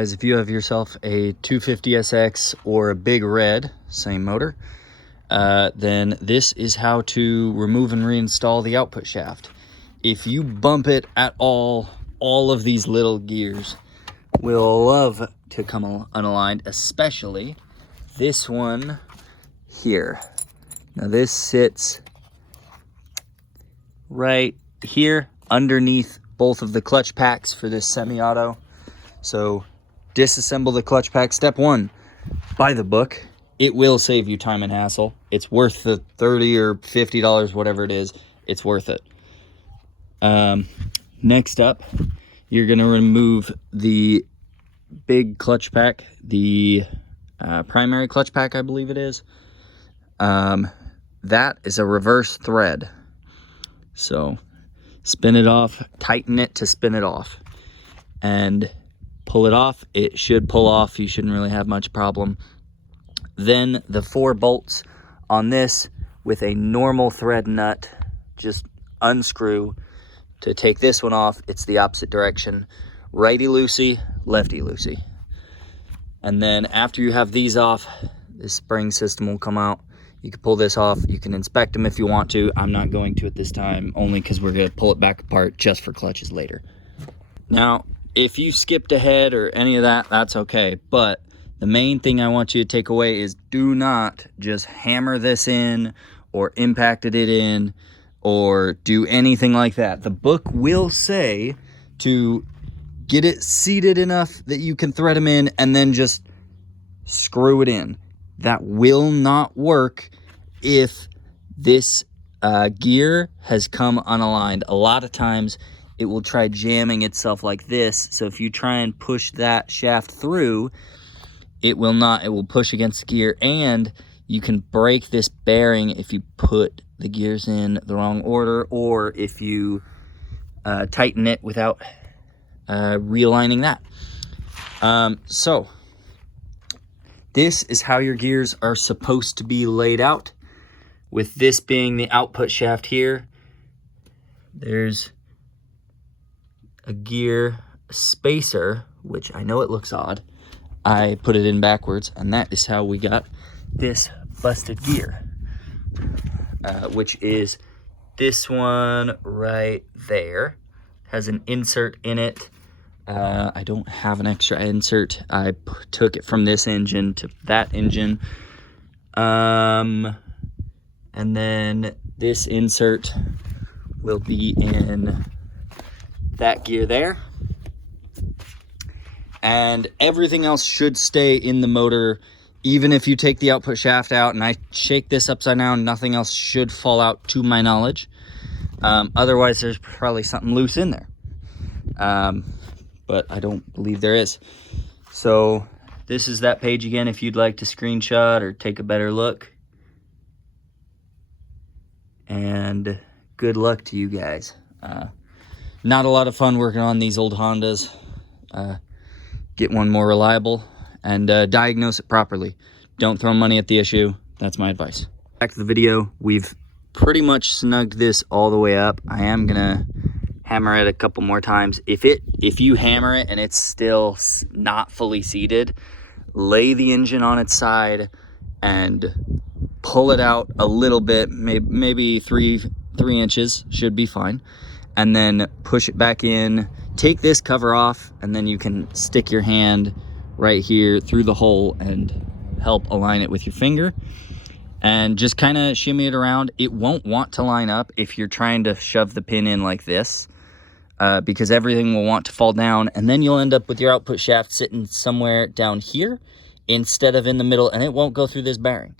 Guys, if you have yourself a 250SX or a Big Red, same motor, then this is how to remove and reinstall the output shaft. If you bump it at all of these little gears will love to come unaligned, especially this one here. Now this sits right here underneath both of the clutch packs for this semi-auto. So disassemble the clutch pack. Step one, buy the book. It will save you time and hassle. It's worth the $30 or $50, whatever it is. It's worth it. Next up, you're gonna remove the big clutch pack, the primary clutch pack, I believe it is. That is a reverse thread. So spin it off, tighten it to spin it off, and pull it off. It should pull off. You shouldn't really have much problem. Then the 4 bolts on this with a normal thread nut, just unscrew to take this one off. It's the opposite direction, righty loosey, lefty loosey. And then after you have these off, this spring system will come out. You can pull this off. You can inspect them if you want to. I'm not going to at this time, only because we're going to pull it back apart just for clutches later. Now, if you skipped ahead or any of that, that's okay. But the main thing I want you to take away is do not just hammer this in or impacted it in or do anything like that. The book will say to get it seated enough that you can thread them in and then just screw it in. That will not work if this gear has come unaligned. A lot of times it will try jamming itself like this. So if you try and push that shaft through, it will not. It will push against the gear, and you can break this bearing if you put the gears in the wrong order, or if you tighten it without realigning that. So this is how your gears are supposed to be laid out. With this being the output shaft here, there's a gear spacer, which I know it looks odd. I put it in backwards, and that is how we got this busted gear, which is this one right there. Has an insert in it. I don't have an extra insert. I took it from this engine to that engine. And then this insert will be in that gear there. And everything else should stay in the motor. Even if you take the output shaft out and I shake this upside down, nothing else should fall out to my knowledge. Otherwise, there's probably something loose in there. But I don't believe there is. So this is that page again if you'd like to screenshot or take a better look. And good luck to you guys. Not a lot of fun working on these old Hondas. Get one more reliable and diagnose it properly. Don't throw money at the issue. That's my advice. Back to the video. We've pretty much snugged this all the way up. I am gonna hammer it a couple more times. If you hammer it and it's still not fully seated, lay the engine on its side and pull it out a little bit, maybe three inches should be fine, and then push it back in. Take this cover off, and then you can stick your hand right here through the hole and help align it with your finger, and just kind of shimmy it around. It won't want to line up if you're trying to shove the pin in like this, because everything will want to fall down, and then you'll end up with your output shaft sitting somewhere down here instead of in the middle, and it won't go through this bearing.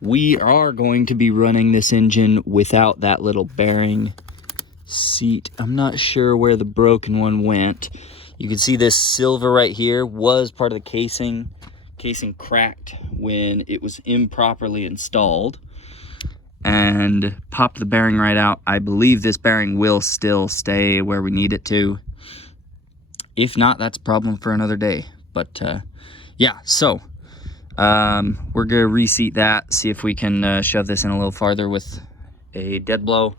We are going to be running this engine without that little bearing seat. I'm not sure where the broken one went. You can see this silver right here was part of the casing. Casing cracked when it was improperly installed and popped the bearing right out. I believe this bearing will still stay where we need it to. If not, that's a problem for another day. But yeah, so we're gonna reseat that, see if we can shove this in a little farther with a dead blow.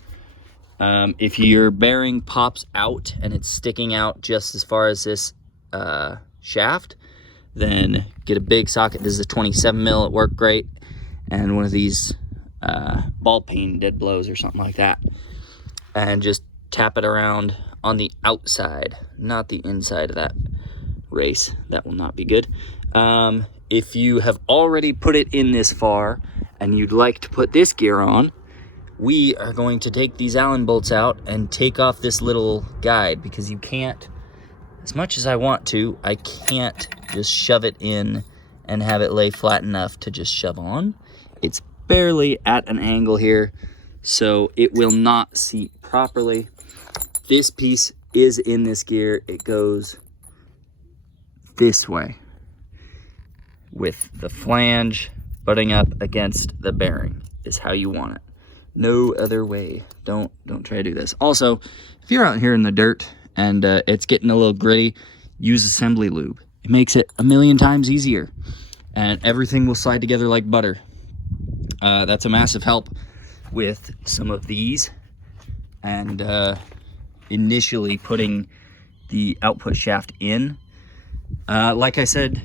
If your bearing pops out and it's sticking out just as far as this shaft, then get a big socket. This is a 27 mil, it worked great. And one of these ball peen dead blows or something like that. And just tap it around on the outside, not the inside of that race. That will not be good. If you have already put it in this far and you'd like to put this gear on, we are going to take these Allen bolts out and take off this little guide, because you can't, as much as I want to, I can't just shove it in and have it lay flat enough to just shove on. It's barely at an angle here, so it will not seat properly. This piece is in this gear. It goes this way with the flange butting up against the bearing is how you want it. No other way. Don't try to do this. Also, if you're out here in the dirt and it's getting a little gritty, use assembly lube. It makes it a million times easier, and everything will slide together like butter. That's a massive help with some of these, and initially putting the output shaft in. Like I said,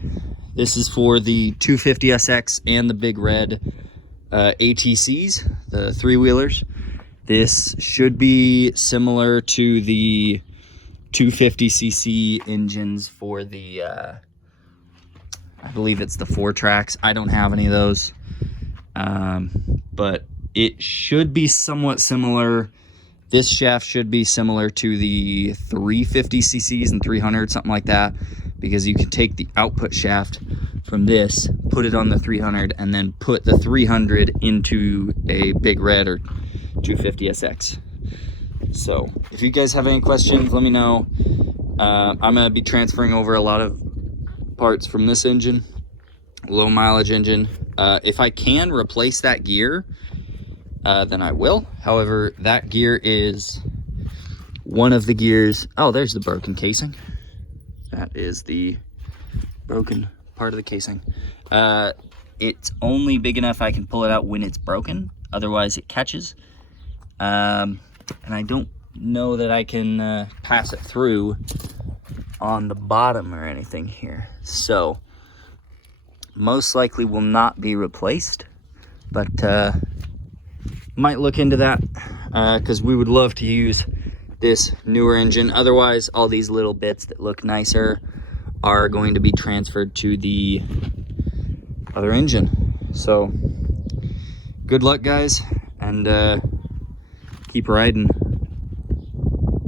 this is for the 250SX and the big red ATCs, the three-wheelers. This should be similar to the 250cc engines for the, I believe it's the fourtrax. I don't have any of those, but it should be somewhat similar. This shaft should be similar to the 350cc's and 300, something like that, because you can take the output shaft from this, put it on the 300, and then put the 300 into a big red or 250SX. So if you guys have any questions, let me know. I'm going to be transferring over a lot of parts from this engine, low mileage engine. If I can replace that gear, then I will. However, that gear is one of the gears. Oh, there's the broken casing. That is the broken part of the casing. It's only big enough I can pull it out when it's broken. Otherwise it catches. And I don't know that I can pass it through on the bottom or anything here. So most likely will not be replaced, but might look into that, because we would love to use this newer engine. Otherwise, all these little bits that look nicer are going to be transferred to the other engine. So good luck, guys, and keep riding.